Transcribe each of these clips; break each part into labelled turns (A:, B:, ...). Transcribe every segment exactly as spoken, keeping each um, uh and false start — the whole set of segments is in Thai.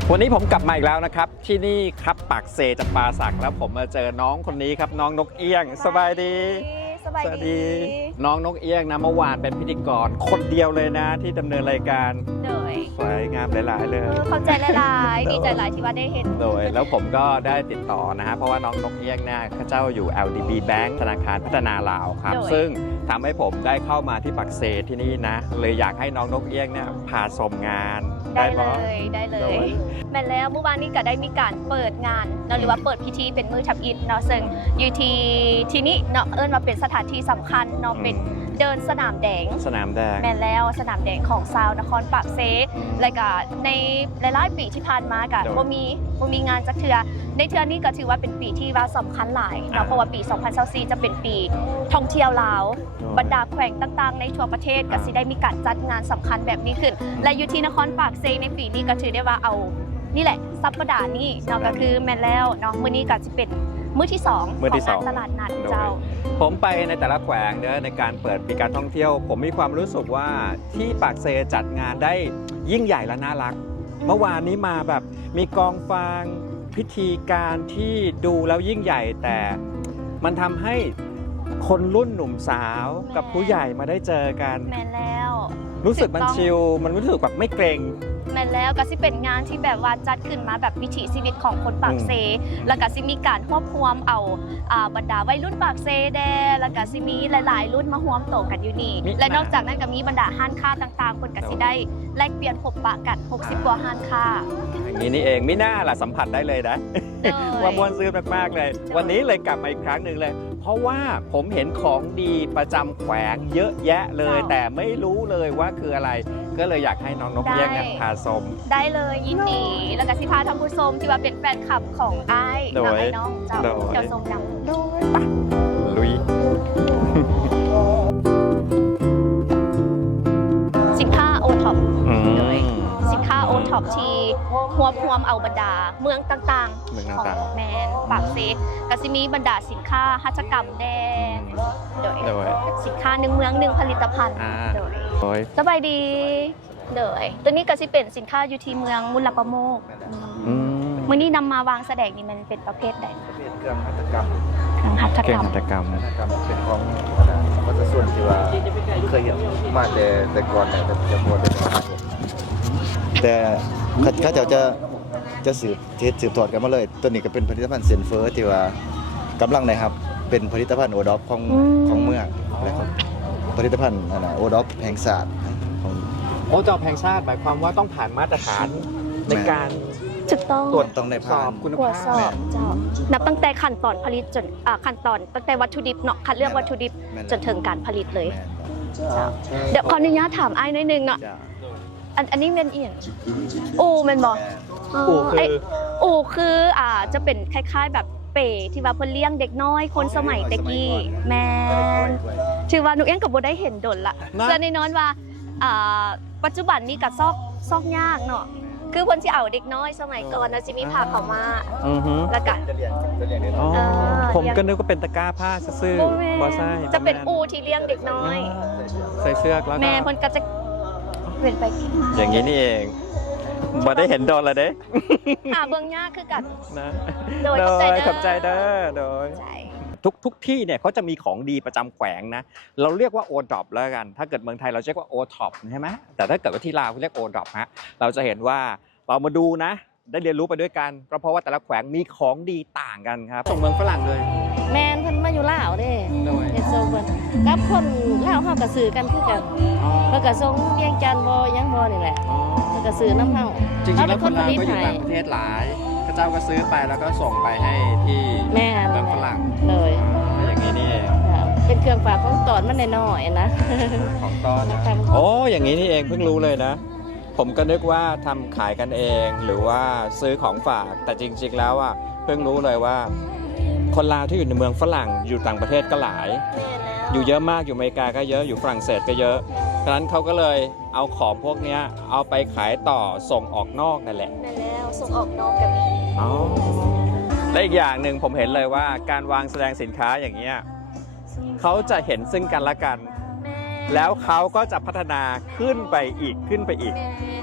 A: วันนี้ผมกลับมาอีกแล้วนะครับที่นี่ครับปากเซจำปาสักแล้วผมมาเจอน้องคนนี้ครับน้องนกเอี้ยงสบายดี
B: สบายดี
A: น้องนกเอี้ยงนะเมื่อวานเป็นพิธีกรคนเดียวเลยนะที่ดำเนินรายการ
B: โดย
A: สวยงามหลายๆเลย
B: เข้าใจหลายๆดีใจหลายที่ว่าได้เห็น
A: โดยแล้วผมก็ได้ติดต่อนะฮะเพราะว่าน้องนกเอี้ยงเนี่ยเขาเจ้าอยู่ แอล ดี บี Bank ธนาคารพัฒนาลาวครับซึ่งทำให้ผมได้เข้ามาที่ปากเซที่นี่นะเลยอยากให้น้องนกเอี้ยงเนี่ยพาชมงาน
B: ได้เลยได้เลยแม่แล้วเมื่อวานนี้ก็ได้มีการเปิดงานเนาะหรือว่าเปิดพิธีเป็นมือทับอิฐเนาะซึ่งอยู่ที่ที่นี่เนาะเอิ้นว่าเป็นสถานที่สำคัญเนาะเป็นเดินสนามแดง
A: สนามแดง
B: แม่แล้วสนามแดงของชาวนครปากเซแล้วก็ในหลายๆปีที่ผ่านมาก็บ่มีบ่มีงานจักเทื่อในเทื่อนี้ก็ถือว่าเป็นปีที่ว่าสำคัญหลายเนาะเพราะว่าปีสองพันยี่สิบสี่จะเป็นปีท่องเที่ยวลาวบรรดาแขวงต่างๆในทั่วประเทศก็สิได้มีการจัดงานสำคัญแบบนี้ขึ้นและอยู่ที่นครปากเซในปีนี้ก็ถือได้ว่าเอานี่แหละสัปดาห์นี้เนาะก็คือแม่นแล้วเนาะมื้อนี้ก็จะเป็นมื้อที่สองของงานตลาดนัดเจ้า
A: ผมไปในแต่ละแขวงเนอะในการเปิดปีการท่องเที่ยวผมมีความรู้สึกว่าที่ปากเซจัดงานได้ยิ่งใหญ่และน่ารักเมื่อวานนี้มาแบบมีกองฟางพิธีการที่ดูแล้วยิ่งใหญ่แต่มันทำให้คนรุ่นหนุ่มสาวกับผู้ใหญ่มาได้เจอกัน
B: แม่แล้ว
A: รู้สึกมันชิลมันรู้สึกแบบไม่เกรง
B: แม่แล้วก็สิเป็นงานที่แบบว่าจัดขึ้นมาแบบวิถีชีวิตของคนปากเซแล้วก็สิมีการรวบรวมเอาบรรดาวัยรุ่นปากเซแดแล้วก็สิมีหลายๆรุ่นมาร่วมโตกันอยู่นี่และนอกจากนั้นก็มีบรรดาห้านค้าต่างๆคนก็สิได้แลกเปลี่ยนพบปะกันหกสิบกว่าห้านค้า
A: อย่างนี้นี่เองไม่น่าล่ะสัมผัสได้เลยนะว่ามวลซื้อมากๆเลยวันนี้เลยกลับมาอีกครั้งหนึ่งเลยเพราะว่าผมเห็นของดีประจำแขวงเยอะแยะเลยแต่ไม่รู้เลยว่าคืออะไรก็เลยอยากให้น้องนกเอี้ยงพาชม
B: ได้เลยยินดีแล้วก็สิพาท่านผู้ชมที่ว่าเป็นแฟนคลับของไอ้น้องไอ้น้องเจ้าเจ้าชมนำด้วยปะ
A: ลุย
B: สินค้าโอท็อปเลยสินค้าโอท็อปที่รวบรวมเอาบรรดาเมืองต่างๆของแมนปากเซก็สิมีบรรดาสินค้าหัตถกรรมแดงโดยสินค้าหนึ่งเมืองหนึ่งผลิตภัณฑ์โดยสบายดีโดยตัวนี้ก็สิเป็นสินค้าอยู่ที่เมืองมุลประโมกเมื่อนี้นำมาวางแสดงนี่มันเป็นประเภทใด
C: เครื่องหัตถกรรม
B: เครื่องหัตถกรรม
A: หัตถกรรม
C: เป็นของวัฒนส่วนที่ว่าเคยเห็นมาแต่แต่ก่อนแต่จะพอได้มาเห็นแต่เขาจะจะจะสืบเทศสืบทอดกันมาเลยตัวนี้ก็เป็นผลิตภัณฑ์เซนเฟอร์ที่ว่ากำลังนะครับเป็นผลิตภัณฑ์โอดอฟของของเมืองและผลิตภัณฑ์โอดอฟแห่งศาสตร์
A: โอดอฟแห่งชาติหมายความว่าต้องผ่านมาตรฐานในการ
B: ถูกต้อง
C: ตรวจต้องใน
A: สอบคุณภาพ
B: สอบเจ้านับตั้งแต่ขั้นตอนผลิตจนขั้นตอนตั้งแต่วัตถุดิบเนาะคัดเลือกวัตถุดิบจนถึงการผลิตเลยเดี๋ยวขออนุญาตถามไอ้นิดนึงเนาะอันอันนี้เป็นเอียนอูแมนบอก
A: อูคือ
B: อูคืออ่าจะเป็นคล้ายๆแบบเป๋ที่ว่าเพิ่นเลี้ยงเด็กน้อยคนสมัยตะกี้แมนชื่อว่าหนูเอี้ยงกับโบได้เห็นดนละเสื้อในนอนว่าอ่าปัจจุบันนี้กับซอกซอกยากเนาะคือคนที่เอาเด็กน้อยสมัยก่อนนะจะมีผ้าขาวม้าแล้วก็
A: ผมก็นึกว่าเป็นตะกร้าผ้าซื่อบอไซ
B: จะเป็นอูที่เลี้ยงเด็กน้อย
A: ใส่เสื้อแล้ว
B: แม่คนก็จะเป็นไป
A: อย่างนี้นี่เองบ่ได้เห็นโดนละเด้
B: หาเบื้องยากคือกัน
A: นะโดยขอบใจเด้อโดยทุกทุกที่เนี่ยเขาจะมีของดีประจำแขวงนะเราเรียกว่าโอดรอปแล้วกันถ้าเกิดเมืองไทยเราเรียกว่าโอท็อปใช่ไหมแต่ถ้าเกิดว่าที่ลาวเขาเรียกโอดรอปฮะเราจะเห็นว่าเรามาดูนะได้เรียนรู้ไปด้วยกันเพราะว่าแต่ละแขวงมีของดีต่างกันครับส่งเมืองฝรั่งเลย
D: แมนเพิ่นมาอยู่ลาวเด้เฮ็ดโซเพิ่นกับคนลาวเฮาก็ซื้อกันคือกันเพิ่นก็ส่งเวียงจันทน์บ่ยังบ่นี่แหละเพิ่นก็ซื้อนำเฮา
A: จริงๆแล้วคนลาวก็อยู่ต่างประเทศหลายพระเจ้าก็ซื้อไปแล้วก็ส่งไปให้ที่เมืองฝรั่ง
D: เลย
A: อย่างนี้นี่เอง
D: เป็นเครื่องฝากของตอนมันน้อยๆนะ
A: ของตอนโอ้อย่างนี้นี่เองเพิ่งรู้เลยนะผมก็นึกว่าทำขายกันเองหรือว่าซื้อของฝากแต่จริงๆแล้วอ่ะเพิ่งรู้เลยว่าคนลาวที่อยู่ในเมืองฝรั่งอยู่ต่างประเทศก็หลายอยู่เยอะมากอยู่อเมริกาก็เยอะอยู่ฝรั่งเศสก็เยอะฉะนั้นเขาก็เลยเอาของพวกนี้เอาไปขายต่อส่งออกนอกนั่นแหละ
B: นั่นแล้วส่งออกนอกกัน
A: อ๋อและอีกอย่างหนึ่งผมเห็นเลยว่าการวางแสดงสินค้าอย่างเงี้ยเขาจะเห็นซึ่งกันและกันแล้วเขาก็จะพัฒนาขึ้นไปอีกขึ้นไปอีก
B: ไอ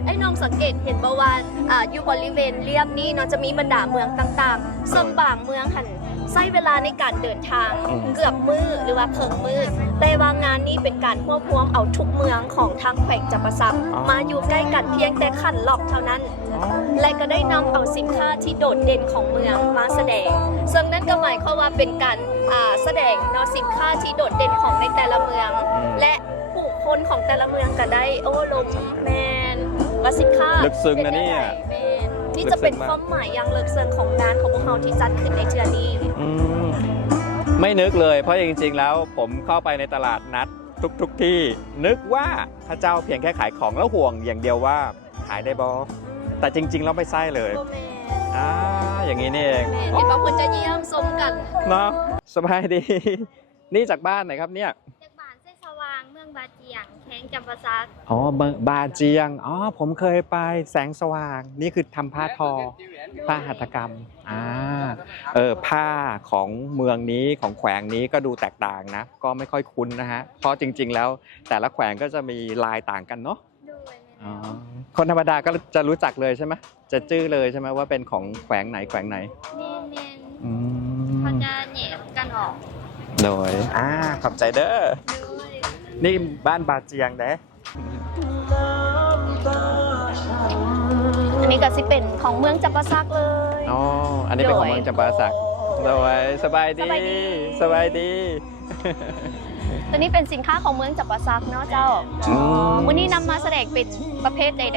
B: อ้น้องสังเกตเห็นบ่ว่าอ่าอยู่บริเวณเลียมนี้เนาะจะมีบรรดาเมืองต่างๆซึ่งบางเมืองหันใช้เวลาในการเดินทาง
A: อืม
B: เกือบมื้อหรือว่าเคิงมื้อแต่ว่างานนี้เป็นการรวบรวมเอาทุกเมืองของทางแขวงจำปาสักมาอยู่ใกล้กันเพียงแต่ขันหลอกเท่านั้น และก็ได้นำเอาสินค้าที่โดดเด่นของเมืองมาแสดง ซึ่งนั่นก็หมายความว่าเป็นการอ่าแสดงเนาะสินค้าที่โดดเด่นของในแต่ละเมือง และผู้คนของแต่ละเมืองก็ได้โอ้ลมแมนว่าสินค้า
A: ลึกซึ้งนะเนี่ย
B: แมนนี่จะเป็นความหมายอย่างลึกซึ้งของงานของพวกเราที่จัดขึ้นในเทือนี้
A: อืมไม่นึกเลยเพราะจริงๆแล้วผมเข้าไปในตลาดนัดทุกๆที่ นึกว่าพระเจ้าเพียงแค่ขายของแล้วห่วงอย่างเดียวว่าขายได้บอแต่จริงๆแล้วไม่ใช่เลย
B: โอ้แมน
A: อ่าอย่างนี้นี่เอง
B: แมนเห็นว่าคนจะเยี่ยมชมกัน
A: เนาะสบายดี นี่จากบ้านไหนครับเนี่ย
E: จากบ้านเส้นสว่างเมืองบาเจียงแข้งจำปาสัก
A: อ๋อเมืองบาเจียงอ๋อผมเคยไปแสงสว่าง นี่คือทำผ้าทอผ้าหัตถกรรมอ่าเออผ้าของเมืองนี้ของแขวงนี้ก็ดูแตกต่างนะ ก็ไม่ค่อยคุ้นนะฮะเพราะจริง ๆ แล้วแต่ละแขวงก็จะมีลายต่างกันเนาะ
E: ด้วย
A: อ๋อคนธรรมดาก็จะรู้จักเลยใช่ไหมจะจื้อเลยใช่ไหมว่าเป็นของแขวงไหนแขวงไหน
E: เมนเมน
A: อื
E: เขา
A: ม
E: จะแหนกกันออก
A: โดยอ่าขอบใจเด้อ
E: ด้วย
A: นี่บ้านบาเจียงเด้
B: อันนี้ก็สิเป็นของเมืองจำปาสักเลย
A: อ๋อ อันนี้เป็นของ
B: โดย
A: เมืองจำปาสักโดยสบายดี
B: สบายดี
A: สบายดี
B: ตัวนี้เป็นสินค้าของเมืองจำปาสักเนาะเจ้า
A: อืม
B: วันนี้นำมาแสดงเป็นประเภทใด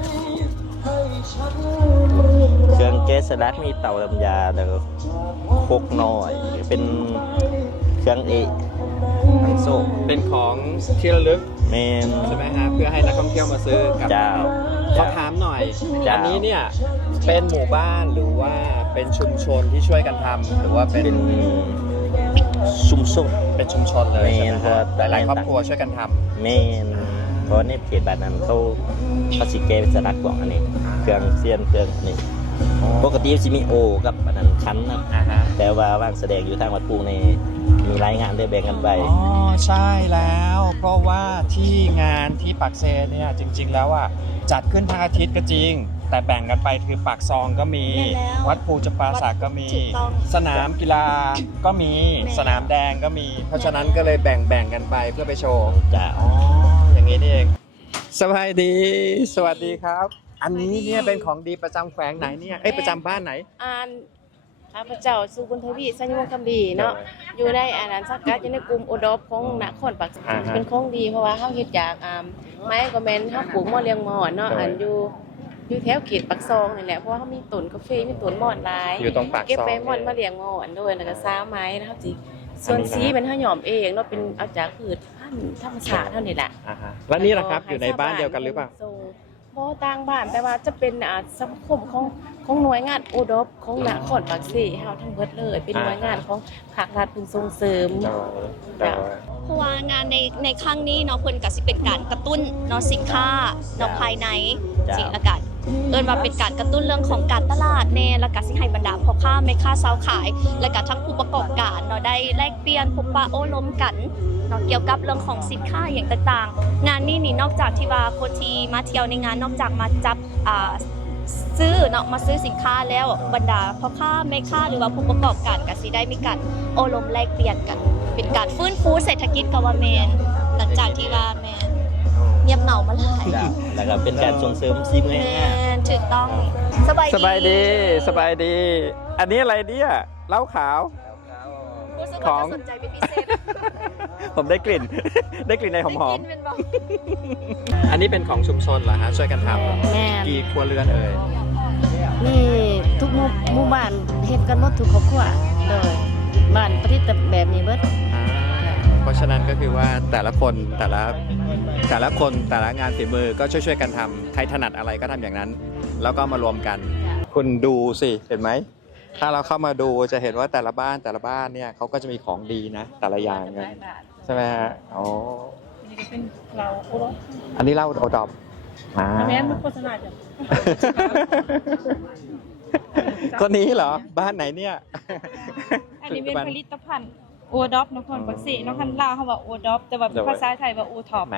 F: เครื่องแก๊สสลัดมีเตาลำยาแล้วก็โคกน้อยเป็นเครื่องเอกทั้งโซ่
A: เป็นของที่ระลึก
F: เมน
A: ใช่ไหมฮะเพื่อให้นักท่องเที่ยวมาซื้อกลับ
F: เจ้า
A: ขอถามหน่อย
F: จ้า
A: อันนี้เนี่ยเป็นหมู่บ้านหรือว่าเป็นชุมชนที่ช่วยกันทำหรือว่าเป็น
F: เป็นซุ่มซุ่ม
A: เป็นชุมชนเลยใช่ไหม
F: แม่นเพ
A: ฮะ
F: ราะ
A: ห
F: ว่า
A: ลายๆครอบครัวช่วยกันทำ
F: เมนเพราะในเขตบ้านนั้นเขาเขาสิเกสลัดกล่องอันนี้ เครื่องเสียนเครื่องอันนี้ปกติสิมีโอกับอันนั้นคันนะ
A: อ่าฮะ
F: แต่ว่าว่างแสดงอยู่ทางวัดปูในมีรายงานได้แบ่งกันไป
A: อ๋อใช่แล้วเพราะว่าที่งานที่ปากเซเนี่ยจริง ๆ แล้วอ่ะจัดขึ้นทางอาทิตย์ก็จริง แต่แบ่งกันไปคือปากซองก็มี วัดภูจำปาสักก็มี
B: ถูกต้อง
A: สนามกีฬาก็มี
B: แม่
A: สนามแดงก็มี เพราะฉะนั้นก็เลยแบ่งแบ่งกันไปเพื่อไปโชว์
F: จ้า
A: อ๋ออย่างนี้นี่เองสบายดี สวัสดีครับ อันนี้เนี่ยเป็นของดีประจำแขวงไหนเนี่ยเอ้ยประจำบ้านไหน
D: อ่านข้าพเจ้าสุบุญทวีสัญญวงศ์คำดีเนาะอยู่ในอานันสักกัดอยู่ในกลุ่มโอดอฟของนครปัก
A: อ่าฮะ
D: เป็นของดีเพราะว่าเฮาเฮ็ดจากอ่าไม้ก็แม่นเฮาปลูกหม้อเลี้ยงหม้อเนาะ
A: โดย
D: อันอยู่อยู่แถวเขตปักซองนี่แหละเพราะว่าเฮามีต้นกาแฟมีต้นหม้อนหลาย
A: อยู่ตรงปากซอง
D: เก็บไปหม้อนมาเลี้ยงหม้ออันด้วยแล้วก็ซ้าไม้นะครับสิส่วนสีเป็นเฮาหย่อมเองเนาะเป็นเอาจากพืชพันธุ์ธรรมชาติเท่านี้แหละ
A: อ่าฮะแล้วนี่ล่ะครับอยู่ในบ้านเดียวกันหรือเปล่า
D: บ่ต่างบ้านแต่ว่าจะเป็นอ่าสังคมของของหน่วยงานโอดอฟของนครปักสีเฮาทั้งเบิดเลย เป็นหน่วยงานของภาครัฐเพิ่นส่งเสริม จ้ะ
B: ๆเพราะว่างานในในครั้งนี้เนาะเพิ่นก็สิเป็นการกระตุ้นเนาะสินค้าเนาะภายใน
F: จ้ะ
B: สิละกันเอิ้นว่าเป็นการกระตุ้นเรื่องของการตลาดแน่แล้วก็สิให้บรรดาพ่อค้าแม่ค้าชาวขาย และก็ทั้งผู้ประกอบการเนาะได้แลกเปลี่ยนพบปะโอ้ล้มกันเนาะเกี่ยวกับเรื่องของสินค้าอย่างต่างๆ งานนี้นี่นอกจากที่ว่าคนที่มาเที่ยวในงานนอกจากมาจับอ่าซื้อเนาะมาซื้อสินค้าแล้วบรรดาพ่อค้าแม่ค้าหรือว่าผู้ประกอบการก็สิได้มีการโอ้ล้มแลกเปลี่ยนกัน เป็นการฟื้นฟูเศรษฐกิจกว่าแมนหลังจากที่ว่าแมนเงียบเหงามาหลาย
F: จ้าแล้วก็เป็นการส่งเสริมซีเมือง
B: แม
F: งาน
B: นถูกต้องสบายดี
A: สบายดีสบายดี อันนี้อะไรเนี่ยเหล้าขาว
B: รู้สึก
A: ข
B: ว่า
A: อง
B: จะสนใจเป็นพิเศษ
A: ผมได้กลิ่น ได้กลิ่นในหอม
B: ได้กินเป็นบ่
A: ๆอันนี้เป็นของชุมชนเหรอฮะช่วยกันท
D: แม่น
A: ำกี่ครัวเรือนเอ่ย
D: นี่ทุกหมู่หมู่บ้านเฮ็ดกันหมดทุกครอบครัวเลยบ้านปฏิบัติแบบนี้เบิด
A: อ่าเพราะฉะนั้นก็คือว่าแต่ละคนแต่ละแต่ละคนแต่ละงานฝีมือก็ช่วยๆกันทำใครถนัดอะไรก็ทำอย่างนั้น แล้วก็มารวมกัน คุณดูสิเห็นไหมถ้าเราเข้ามาดูจะเห็นว่าแต่ละบ้านแต่ละบ้านเนี่ยเขาก็จะมีของดีนะ แต่ละอย่างนะใช่ไหมฮะอ๋อ
G: นี่ก็เป็นเราโอรส
A: อันนี้เหล้าโอดอมอ่า
G: แม่นมันโฆษณาจ้ะ
A: คนนี้เหรอบ้านไหนเนี่ย
G: อันนี้เป็นผลิตภัณฑ์โอดอปนครปักสีนครลาวเขาว่าโอดอปแต่ว่าภาษาไทยว่าโอท็อป
A: แม่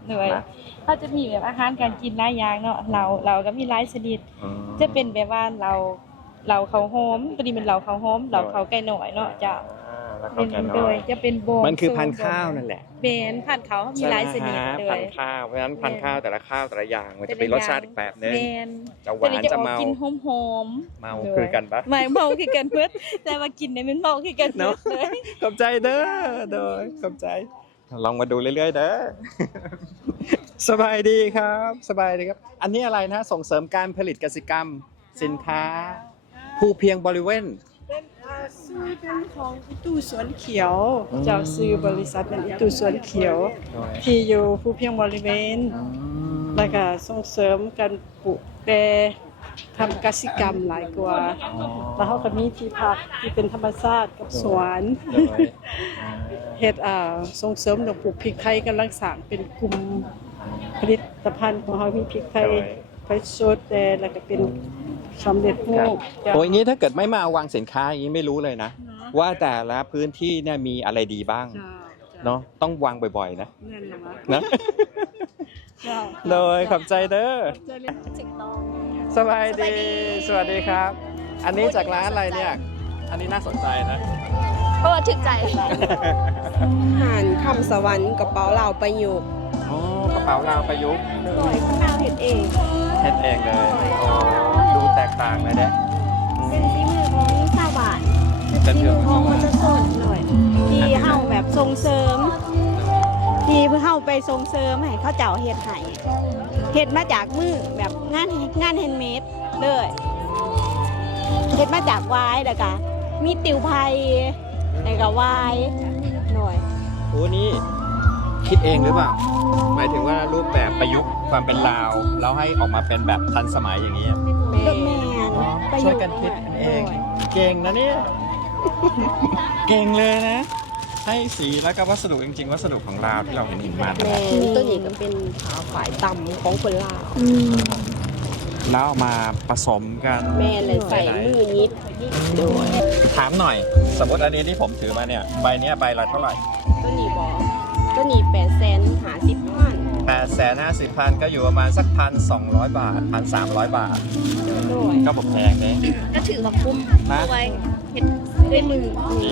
G: โดย
A: นะ
G: เขาจะมีแบบอาหารการกินหลายอย่างเนาะเราเราก็มีหลายชนิด
A: อืม
G: จะเป็นแบบว่าเราเราเขาโฮมตัวนี้เป็นเราเขาโฮมเราเขาไก่หน่อยเนาะจะ
A: อ่าแล้วก็
G: เป็น
A: แกัน
G: โด
A: น้อย ย
G: จะเป็นโบ
A: มันคือพันธุ์ข้าวนั่นแหละ
G: เป็นพันธุ์เขามีหลายชนิด
A: ใช่ไหม
G: เล
A: ฮะพั
G: ย
A: นธุ์ข้าวเพราะฉะนั้นพันธุ์ข้าวแต่ละข้าวแต่ละอย่างมันจะ
G: แต่
A: เป็น
G: ละ
A: ร
G: อ
A: ส
G: ย่าง
A: ชาติอีกแบบนึง
G: แมน
A: จะห
G: ตัว
A: วาน
G: นี้จะ
A: จะ
G: ออก
A: เมา
G: กินหอมหอม
A: เมาคือกันปะ
G: ไม่เมาคือกันเพื่อแต่ว่ากินเนี่ยมันเมาคือกัน
A: เนาะ
G: เลย
A: ขอบใจเด้อโดยขอบใจ ลองมาดูเรื่อยๆเด้อ สบายดีครับ สบายดีครับ อันนี้อะไรนะส่งเสริมการผลิตกสิกรรม สินค้า ผู้เพียงบริเวณ
H: เป็นอ่าซื้อเป็นของอีตู้สวนเขียว
A: อืม
H: เจ้าซื้อบริษัทเป็นอีตู้สวนเขียว ที่อยู่ผู้เพียงบริเวณ แล้วก็ส่งเสริมการปลูกแต่ทำกสิกรรมหลายกว่า แล้วเขาก็มีที่พักที่เป็นธรรมชาติกับสวน
A: โดย
H: เฮ็ดอ่าส่งเสริมดอกปลูกพริกไทยกำลังสร้างเป็นกลุ่มผลิตภัณฑ์ของเขามีพริกไทยไทยสดแต่แล้วก็เป็นสำเร็จรูปจ้ะ
A: โอ้ยงี้ถ้าเกิดไม่มาวางสินค้าอย่างนี้ไม่รู้เลยนะ ว่าแต่ละพื้นที่เนี่ยมีอะไรดีบ้าง
H: จ้า
A: เนาะต้องวางบ่อยๆนะ
H: นั่นแหละวะ
A: นะ
H: จ้า
A: โดยขอบใจเด้อ
B: ถึงต้อง
A: สบายดี สวัสดีครับ อันนี้จากร้านอะไรเนี่ย อันนี้น่าสนใจนะ
B: เพราะว่าถึงใจ
I: ห่านคำสวรรค์กระเป๋าเหล่าประยุกต์
A: อ๋อกระเป๋าลาวประยุกต์
I: หน่อยข้างหน้าเห็ดเอง
A: เฮ็ดเองเลยโอ้ดูแตกต่างเลยเด้
I: เป็นฝีมือของชาวบ้าน
A: เป็น
I: ฝี
A: เรื่
I: มื
A: อง
I: อของคนจะสนหน่อย ที่เฮาแบบส่งเสริม ที่เฮาไปส่งเสริมให้เขาเจ้าเฮ็ดให้เฮ็ดมาจากมือแบบงานงานแฮนด์เมดเลยเฮ็ดมาจากวายแล้วก็มีติวไผ่แล้วก็วายหน่อย
A: โอ้นี่คิดเองหรือเปล่า หมายถึงว่ารูปแบบประยุกต์ความเป็นลาวแล้วให้ออกมาเป็นแบบทันสมัยอย่างนี้
I: แม่นประ
A: ช่
I: ยุ
A: วย
I: กต์
A: กันคิดกันเอง
I: หน่ย
A: เก่งนะเนี่ย เก่งเลยนะ ให้สีแล้วก็วัสดุจริงๆ วัสดุของลาวที่เราเห็นเห็นมา
I: แม่ตัวนี้ก็เป็นขาฝ่ายต่ำของคนลาว
A: แล้วเอามาผสมกัน
I: แม่เลยใส่มือยิดโดย
A: ถามหน่อย สมมติอันนี้ที่ผมถือมาเนี่ย ใบเนี้ยใบละเท่าไหร่
I: ตัวนี้บอกตัวนี้แปดแสนหาสิบพัน
A: แปดแสนห้าสิบพันก็อยู่ประมาณสักพันสองร้อยบาทพันสามร้อยบาท
I: โดย
A: ก็ผมแพงเนี่ย
B: ก็ถือว่าคุ้ม
A: นะ
B: เอาไว้เห็ดด้วยมือ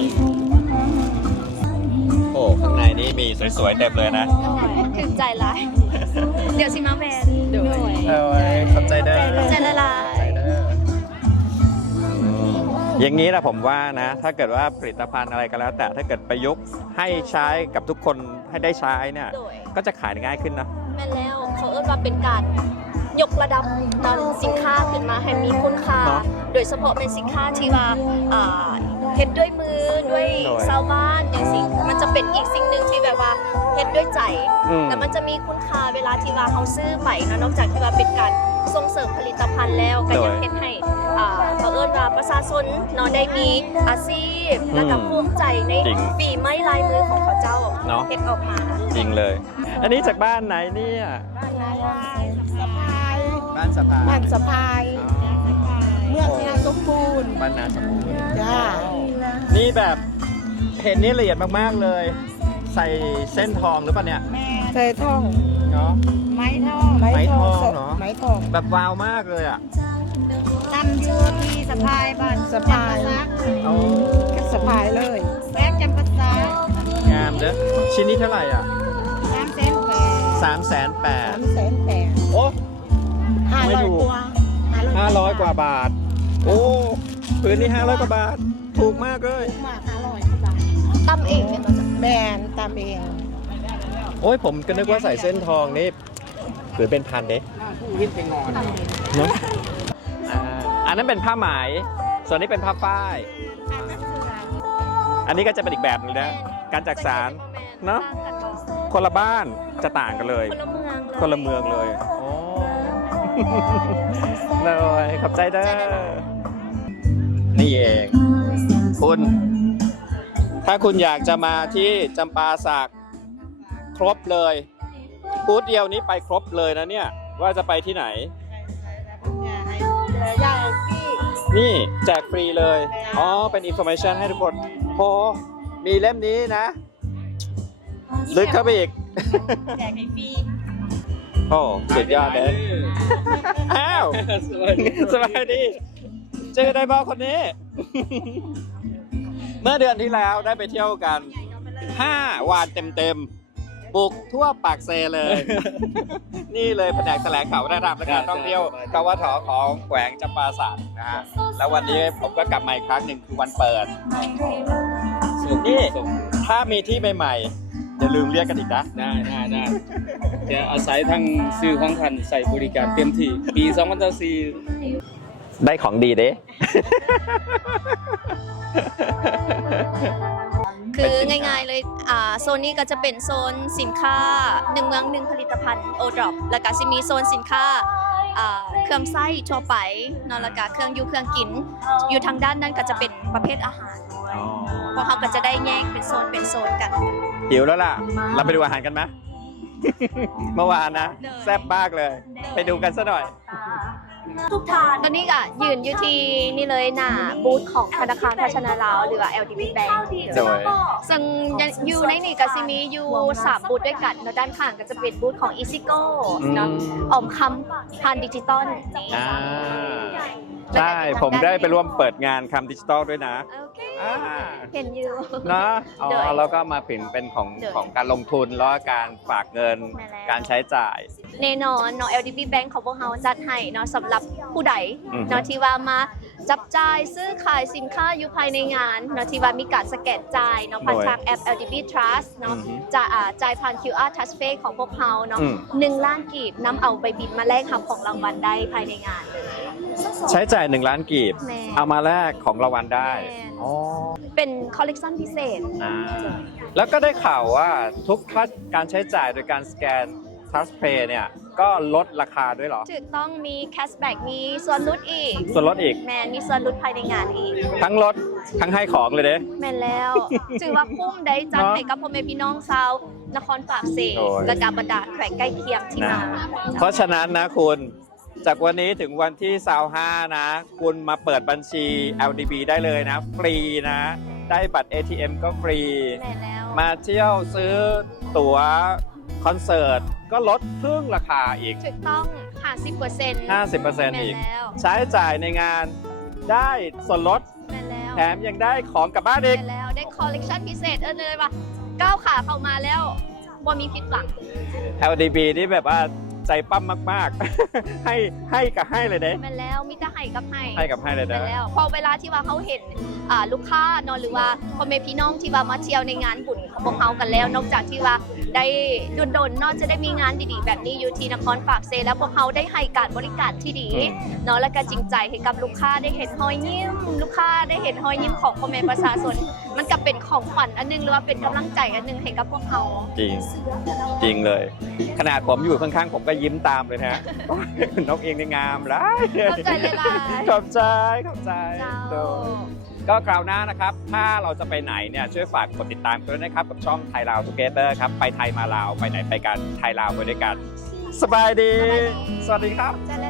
A: โอ้ ข้างในนี่มีสวยๆเต็มเลยนะ
B: ถึงใจร้าย เดี๋ยวสิมาแบน
I: โดย
A: เอาไว้ขอบใจเด้อ
B: ใจละลาย
A: อย่างนี้นะผมว่านะ ถ้าเกิดว่าผลิตภัณฑ์อะไรก็แล้ว แต่ถ้าเกิดประยุกต์ให้ใช้กับทุกคนให้ได้ใช้เนี่ย
B: โดย
A: ก็จะขายได้ง่ายขึ้นนะ
B: แม่นแล้วเขาเอิ้นว่าเป็นการยกระดับด้านสินค้าขึ้นมาให้มีคุณค่า
A: เนาะ
B: โดยเฉพาะเป็นสินค้าที่ว่าอ่าเฮ็ดด้วยมือด้วย
A: โดย
B: ชาวบ้านอย่างสิ่งมันจะเป็นอีกสิ่งหนึ่งที่แบบว่าเฮ็ดด้วยใจ
A: อืม
B: แต่มันจะมีคุณค่าเวลาที่ว่าเขาซื้อไปนะนอกจากที่ว่าเป็นการส่งเสริมผลิตภัณฑ์แล้วก็ยัง
A: โดย
B: เฮ็ดให้อ่าเขาเอิ้นว่าประชาชนเนาะได้มีอาชีพและก็
A: อืม
B: ภูมิใจใน
A: จริง
B: ฝีไม้ลายมือของเขาเจ้า
A: เนาะ
B: เฮ็ดออกมา
A: จริงเลย อันนี้จากบ้านไหนเนี่ย
I: สะพาย
A: บ้านสะพาน
I: บ้านสะพาย
A: อ๋อ
I: เมืองนาสมบูรณ์
A: บ้านนาสมบูรณ์
I: จ้า
A: นี่แบบเห็นนี่ละเอียดมากๆเลย ใส่เส้นทองหรือเปล่าเนี่ย
I: ใส่ทอง
A: เนาะ
I: ไม้ทอง
A: ไม้ทองเหรอ
I: ไม้ทอง
A: แบบวาวมากเลยอ่ะ
I: ตั้งอยู่ที่สะพายบ้านสะพาย
A: เอา
I: ก็สะพายเลยแป๊กจำปาสัก
A: งามเด้อชิ้นนี้เท่าไหร่อ่ะ
I: สามแสนแปด
A: สามแสนแปด
I: สามแสนแปด
A: โอ้
I: ห้า
A: ไม่
I: ร้อย
A: ถูก
I: กว่า
A: ห้าร้อยกว่าบาท โอ้พื้นนี่ห้าร้อยกว่าบาท ถูกมากเลย
I: มากห้าร้อยกว่าบาท
B: ตั้มเองเนี่ยมันจะ
I: แบนตามเอง
A: โอ้ยผมก็นึกว่าใส่เส้นทองนี่หรือเป็นพันเด้เนอะอ่าอันนั้นเป็นผ้าไหมส่วนนี้เป็นผ้าฝ้าย อันนี้ก็จะเป็นอีกแบบหนึงนะ การจักสารเนอะ คนละบ้านจะต่างกันเลย
B: คนละเมืองเลย
A: คนละเมืองเลยโอ้เลยขอบใจเด้อ นี่เอง คุณ ถ้าคุณอยากจะมาที่จำปาสักครบเลยบูธเดียวนี้ไปครบเลยนะเนี่ย ว่าจะไปที่ไหน นี่แจกฟรีเลย อ๋อ เป็นอินโฟเมชันให้ทุกคนโหมีเล่มนี้นะ ลึกเข้าไปอีก
G: แจกให้ฟรี
A: โอ้สุดยอดเลยอ้าวสบายดีเจอได้บอคนนี้ เมื่อเดือนที่แล้วได้ไปเที่ยวกันห้าวันเต็มๆบุกทั่วปากเซเลย นี่เลยแผนกแถลงข่าววัฒนธรรมและการท่องเที่ยวกวทของแขวงจำปาสักนะฮะแล้ววันนี้ผมก็กลับมาอีกครั้งหนึ่งคือวันเปิดนี่ถ้ามีที่ใหม่ๆอย่าลืมเรียกกันอีกนะ
J: ได้ได้ได้จะอาศัยทางสื่อของท่านใส่บริการเต็มที่ปีสองพันยี่สิบสี่
A: ได้ของดีเด้
B: คือง่ายๆเลยอ่าโซนนี้ก็จะเป็นโซนสินค้าหนึ่งเมืองหนึ่งผลิตภัณฑ์โอดรอปแล้วก็จะมีโซนสินค้าอ่าเครื่องไส้ทั่วไปเนาะแล้วก็เครื่องอยู่เครื่องกิน อยู่ทางด้านนั้นก็จะเป็นประเภทอาหารพวกเขาก็จะได้แยกเป็นโซนเป็นโซนกัน
A: หิวแล้วล่ะ เราไปดูอาหารกันไหม เมื่อวานนะ แซ่บมากเลย ไปดูกันซะหน่อย
B: ตอนนี้ก็ยืนอยู่ที่นี่เลยหน้าบูธของธนาคารพัฒนาลาวหรือว่า แอล ดี บี Bank
A: โดย
B: ซึ่งอยู่ในนี่ก็จะมีอยู่สามบูธด้วยกันเนาะด้านข้างก็จะเป็นบูธของ Easygo เนาะออมคำผ่านดิจิตอล
A: อ่าใช่ ผมได้ไปร่วมเปิดงานคำดิจิตอลด้วยนะ
B: โอเค
A: อ่า
B: เห็นอยู่
A: นะอ๋อ
B: โดย
A: แล้วก็มาเป็นเป็นของ
B: โดย
A: ของการลงทุนแล้วก็การฝากเงิน
B: นั่นแหละ
A: การใช้จ่าย
B: แน่นอนเนาะ แอล ดี บี Bank ของพวกเราจัดให้เนาะสำหรับผู้ใด
A: อือฮึ
B: เนาะที่ว่ามาจับจ่ายซื้อขายสินค้าอยู่ภายในงานเนาะที่ว่ามีการสแกนจ่ายเนาะผ่านทางแอป แอล ดี บี Trust เนาะ
A: อือฮึ
B: จะอ่าจ่ายผ่าน คิว อาร์ Touch Pay ของพวกเราเนาะ
A: อืม
B: หนึ่งล้านกีบนำเอาไปบินมาแลกรับของรางวัลได้ภายในงานเลย
A: ใช้จ่ายหนึ่งล้านกีบ
B: แม่
A: เอามาแลกของรางวัลได้
B: แม่
A: อ๋อ
B: เป็นคอลเลกชันพิเศษ
A: อ่าแล้วก็ได้ข่าวว่าทุกค่าการใช้จ่ายโดยการสแกน Touch Pay เนี่ย ก็ลดราคาด้วยเหรอ
B: ถูกต้องมีแคชแบ็กมีส่วนลดอีก
A: ส่วนลดอีก
B: แมนมีส่วนลดภายในงานอีก
A: ทั้งลดทั้งให้ของเลยเด้
B: แม่นแล้ว ถือว่าคุ้มได้จัด
A: เนาะ
B: ให้กับพ่อแม่พี่น้องชาวนครปากเซ
A: โอ้ย
B: และกาบรรดาแขวงใกล้เคียงที่
A: นะ
B: มา
A: เพราะฉะนั้นนะคุณ จากวันนี้ถึงวันที่ยี่สิบห้านะ คุณมาเปิดบัญชี แอล ดี บี ได้เลยนะ ฟรีนะ ได้บัตร เอ ที เอ็ม ก็ฟรี
B: แม่นแล้ว
A: มาเที่ยวซื้อตั๋วคอนเสิร์ต ก็ลดครึ่งราคาอีก
B: ถูกต้อง ห้าสิบเปอร์เซ็นต์
A: ห้าสิบเปอร์เซ็นต์
B: แม่
A: อี
B: น
A: ก
B: แล้ว
A: ใช้จ่ายในงานได้ส่วนลด
B: แม่นแล้ว
A: แถมยังได้ของกลับบ้านอีก
B: แม่นแล้วได้คอลเลกชันพิเศษเออเลยว่าก้าวขาเข้ามาแล้วบ่มีผิดหวัง
A: แอล ดี บี นี่แบบว่าใจปั้มมากๆ ให้ให้กับให้เลยเด้
B: แม่นแล้วมีแต่ให้กับให้
A: ให้กับให้เลย
B: แม่
A: นะ
B: นแล้วพอเวลาที่ว่าเขาเห็นอ่าลูกค้าเนอะหรือว่าพ่อแม่พี่น้องที่ว่ามาเที่ยวในงานบุญของพวกเขากันแล้ว นอกจากที่ว่าได้ดนๆเนอะจะได้มีงานดีๆ แบบนี้อยู่ที่นครปากเซแล้วพวกเขาได้ให้การบริการที่ดี
A: อืม
B: เนาะและก็จริงใจให้กับลูกค้าได้เห็นรอยยิ้ม ลูกค้าได้เห็นรอยยิ้มของพ่อแม่ประชาชนมันก็เป็นของขวัญอันหนึงหรือว่าเป็นกำลังใจอันหนึงให้กับพวกเขา
A: จริง จริงเลย ขนาดผมอยู่ข้างๆ ผมก็ยิ้มตามเลยนะ นกเองในงามร้าย
B: เข้าใจเลยล่ะ
A: ขอบใจขอบใจ
B: เจ้า
A: โดยก็คราวหน้านะครับ ถ้าเราจะไปไหนเนี่ยช่วยฝากกดติดตามกันด้วยนะครับ กับช่องไทยลาวทูเกเตอร์ครับ ไปไทยมาลาว ไปไหนไปกันไทยลาวไปด้วยกัน สบายดี สวัสดีครับ
B: เจริ